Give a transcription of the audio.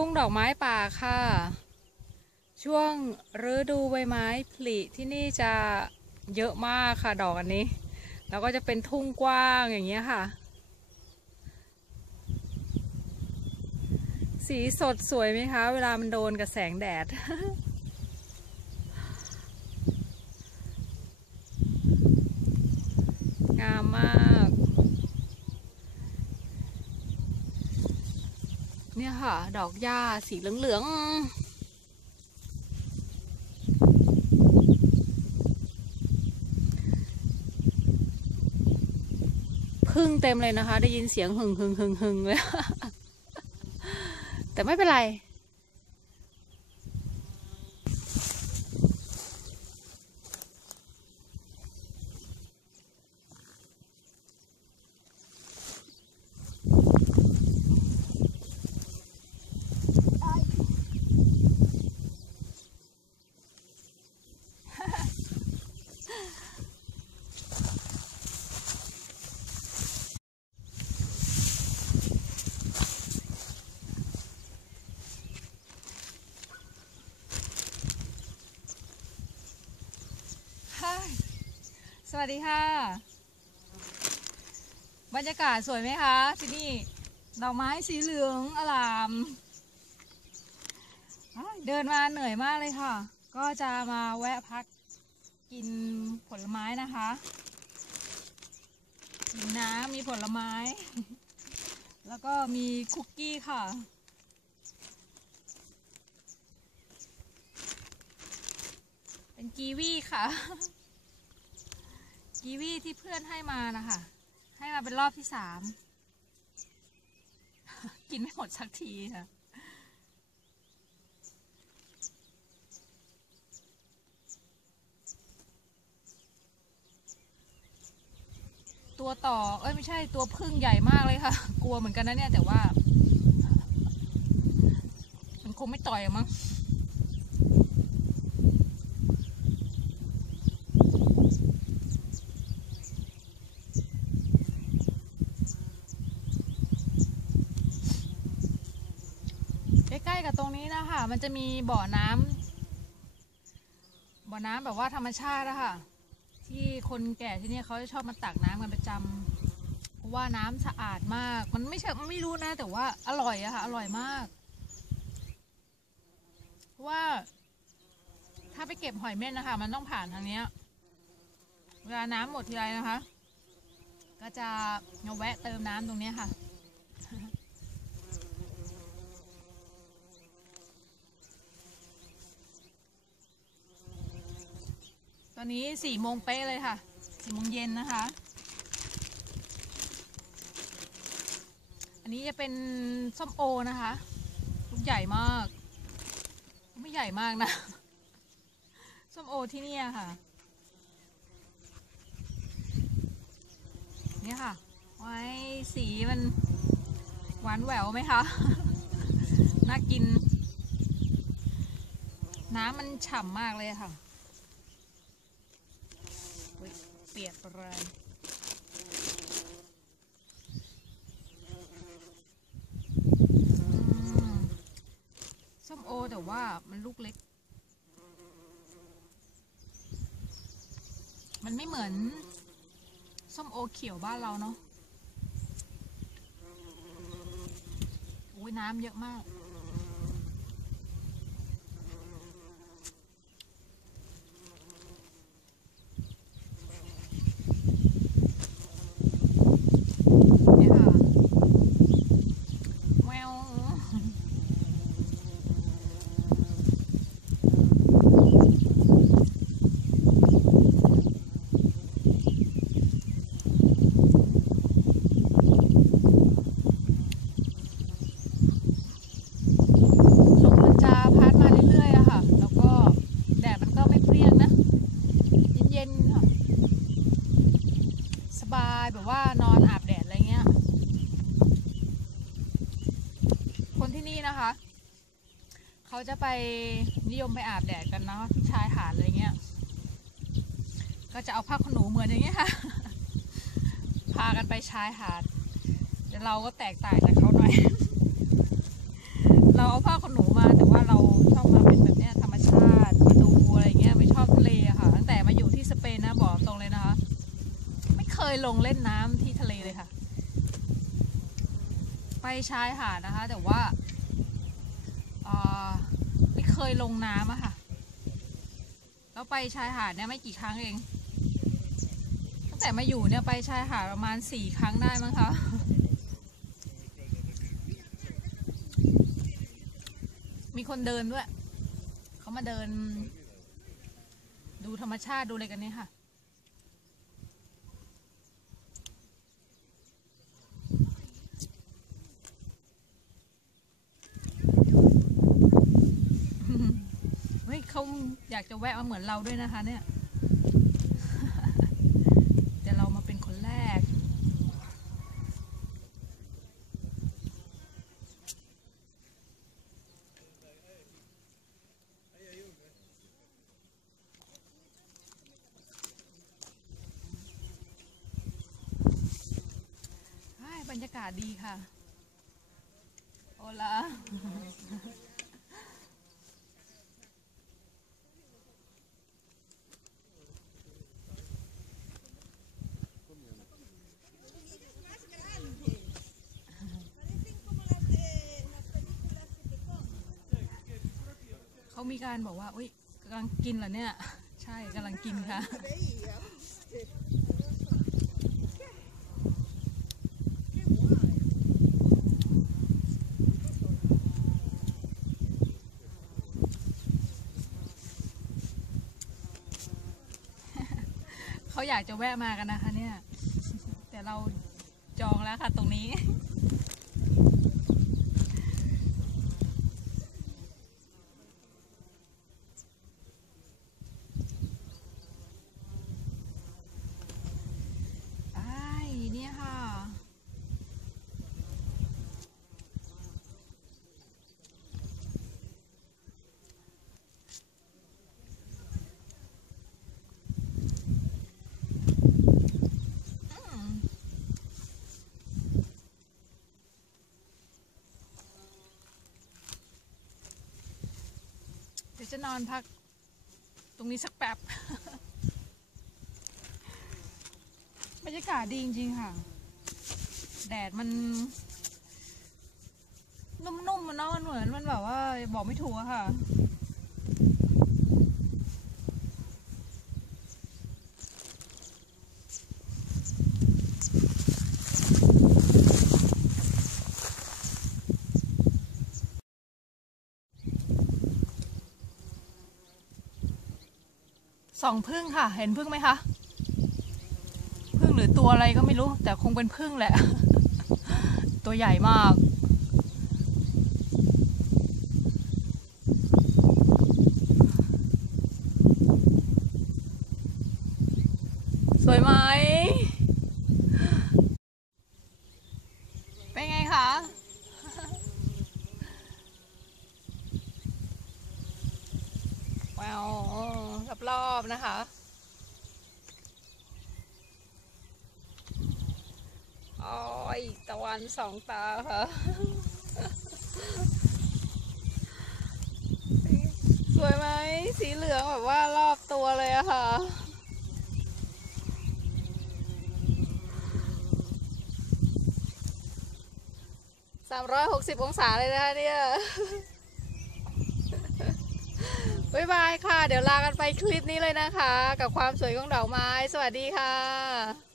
ทุ่งดอกไม้ป่าค่ะ ช่วงฤดูใบไม้ผลิที่นี่จะเยอะมากค่ะดอกอันนี้ แล้วก็จะเป็นทุ่งกว้างอย่างเงี้ยค่ะ สีสดสวยไหมคะ เวลามันโดนกับแสงแดด งามมาก เนี่ยค่ะ ดอกหญ้าสีเหลืองๆพึ่งเต็มเลยนะคะ ได้ยินเสียงหึงหึงหึงหึงเลย แต่ไม่เป็นไร ส วัสดีค่ะ บรรยากาศสวยไหมคะที่นี่ดอกไม้สีเหลืองอลามเดินมาเหนื่อยมากเลยค่ะ ก็จะมาแวะพักกินผลไม้นะคะกินน้ำมีผลไม้ แล้วก็มีคุกกี้ค่ะเป็นกีวีค่ะ กีวีที่เพื่อนให้มานะคะ ให้มาเป็นรอบที่สาม กินไม่หมดสักทีค่ะ ตัวต่อ เอ้ยไม่ใช่ตัวพึ่งใหญ่มากเลยค่ะ กลัวเหมือนกันนะเนี่ยแต่ว่า มันคงไม่ต่อยมั้ง ใกล้ๆกับตรงนี้นะคะ มัน จะมีบ่อน้ำบ่อน้ำแบบว่าธรรมชาติอะค่ะ ที่คนแก่ที่นี่เขาจะชอบมาตักน้ำกันประจำเพราะว่าน้ำสะอาดมาก มันไม่ใช่ไม่รู้นะ แต่ว่าอร่อยอะค่ะ อร่อยมากเพราะว่า ถ้าไปเก็บหอยเม่นนะคะ มันต้องผ่านทางเนี้ยเวลาน้ำหมดทีไรนะคะ ก็จะมาแวะเติมน้ำตรงเนี้ยค่ะ ตอนนี้สี่โมงเป๊ะเลยค่ะสี่โมงเย็นนะคะ อันนี้จะเป็นส้มโอนะคะลูกใหญ่มาก ไม่ใหญ่มากนะ ส้มโอที่นี่ค่ะเนี่ยค่ะ ไว้สีมันหวานแหววไหมคะ น่ากิน น้ำมันฉ่ำมากเลยค่ะ เปียกเลยส้มโอแต่ว่ามันลูกเล็ก มันไม่เหมือน ส้มโอเขียวบ้านเราเนาะโอ้ยน้ำเยอะมาก เนี่ยค่ะแววลมมันจะพัดมาเรื่อยๆอะค่ะ แล้วก็แดดมันก็ไม่เปรี้ยงนะ เย็นๆค่ะ สบายแบบว่านอนอาบแดดอะไรเงี้ย คนที่นี่นะคะ เขาจะไปนิยมไปอาบแดดกันนะที่ชายหาดอะไรเงี้ย ก็จะเอาผ้าขนหนูเหมือนอย่างเงี้ยค่ะ พากันไปชายหาดแต่เราก็แตกต่างจากเขาหน่อย เราเอาผ้าขนหนูมาแต่ว่าเราชอบมาเป็นแบบเนี้ยธรรมชาติมาดูอะไรเงี้ยไม่ชอบทะเลอะค่ะ ตั้งแต่มาอยู่ที่สเปนนะบอกตรงเลยนะคะ เคยลงเล่นน้ำที่ทะเลเลยค่ะ ไปชายหาดนะคะ แต่ว่าอ่อไม่เคยลงน้ำอะค่ะ แล้วไปชายหาดเนี่ยไม่กี่ครั้งเอง ตั้งแต่มาอยู่เนี่ยไปชายหาดประมาณสี่ครั้งได้มั้งคะมีคนเดินด้วย เขามาเดิน ดูธรรมชาติดูอะไรกันเนี่ยค่ะ เฮ้ยเขา อยากจะแวะมาเหมือนเราด้วยนะคะ เนี่ย แต่เรามาเป็นคนแรก บรรยากาศดีค่ะ โอลา มีการบอกว่าอุ้ยกำลังกินเหรอเนี่ย ใช่กำลังกินค่ะ เขาอยากจะแวะมากันนะคะเนี่ย แต่เราจองแล้วค่ะตรงนี้ ไอ้เนี่ยค่ะ อืมเดี๋ยว จะนอนพัก ตรงนี้สักแป๊บบรรยากาศดีจริงๆค่ะ แดดมัน นุ่มๆมันเนาะมันเหมือนมันแบบว่า บอกไม่ถูกอะค่ะ สองพึ่งค่ะ เห็นพึ่งไหมคะพึ่งหรือตัวอะไรก็ไม่รู้ แต่คงเป็นพึ่งแหละ ตัวใหญ่มาก สวยไหม เป็นไงคะ ว้าวร อบนะคะโอ้ยตะวันสองตาค่ะ สวยไหมสีเหลืองแบบว่ารอบตัวเลยอะค่ะสามร้อยหกสิบองศาเลยนะคะเนี่ย บ๊ายบายค่ะ เดี๋ยวลากันไปคลิปนี้เลยนะคะ กับความสวยของดอกไม้ สวัสดีค่ะ